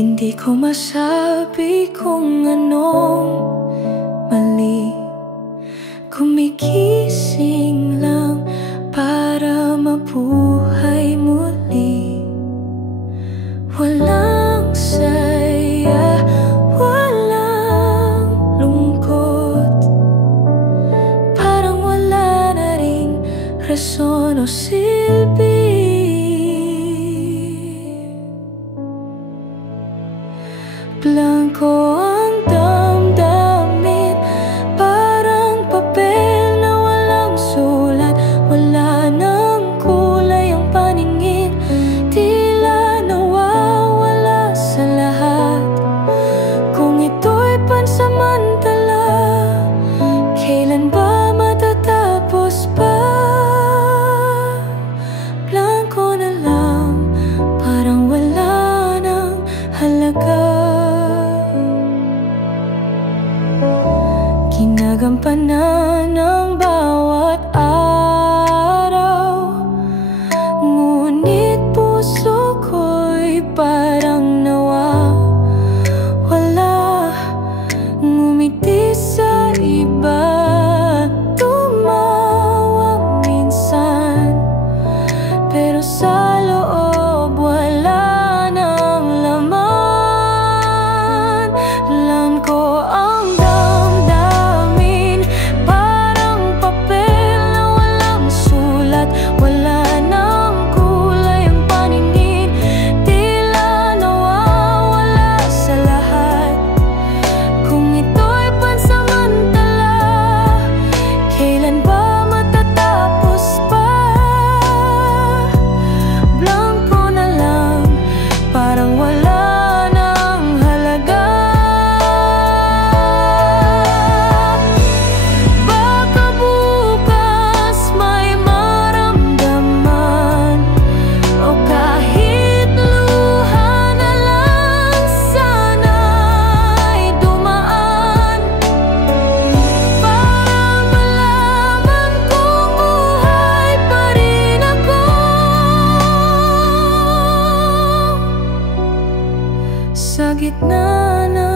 Hindi ko masabi kung anong mali. Kumigising lang para mabuhay muli. Walang saya, walang lungkot. Parang wala na ring rason o silbi. Blanko ang damdamin, parang papel na walang sulat. Wala nang kulay ang paningin, tila nawawala sa lahat. Kung ito'y pansamantala, kailan ba matatapos pa? Blanko na lang, parang wala nang halaga. Ginagampanan ng bawat araw, ngunit puso ko'y parang nawawala. Ngumiti sa iba, tumawa minsan, pero sa loob wala nang laman. Lang ko ang damdamin, parang papel na walang sulat. Wala nang kulay ang paningin, tila nawawala sa lahat. Kung ito'y pansamantala, kailan ba matatapos pa? Blanko na lang, parang wala nang halaga. Baka bukas may maramdaman, o kahit luha na lang sana'y dumaan, para malaman kung buhay pa rin ako. Sa gitna ng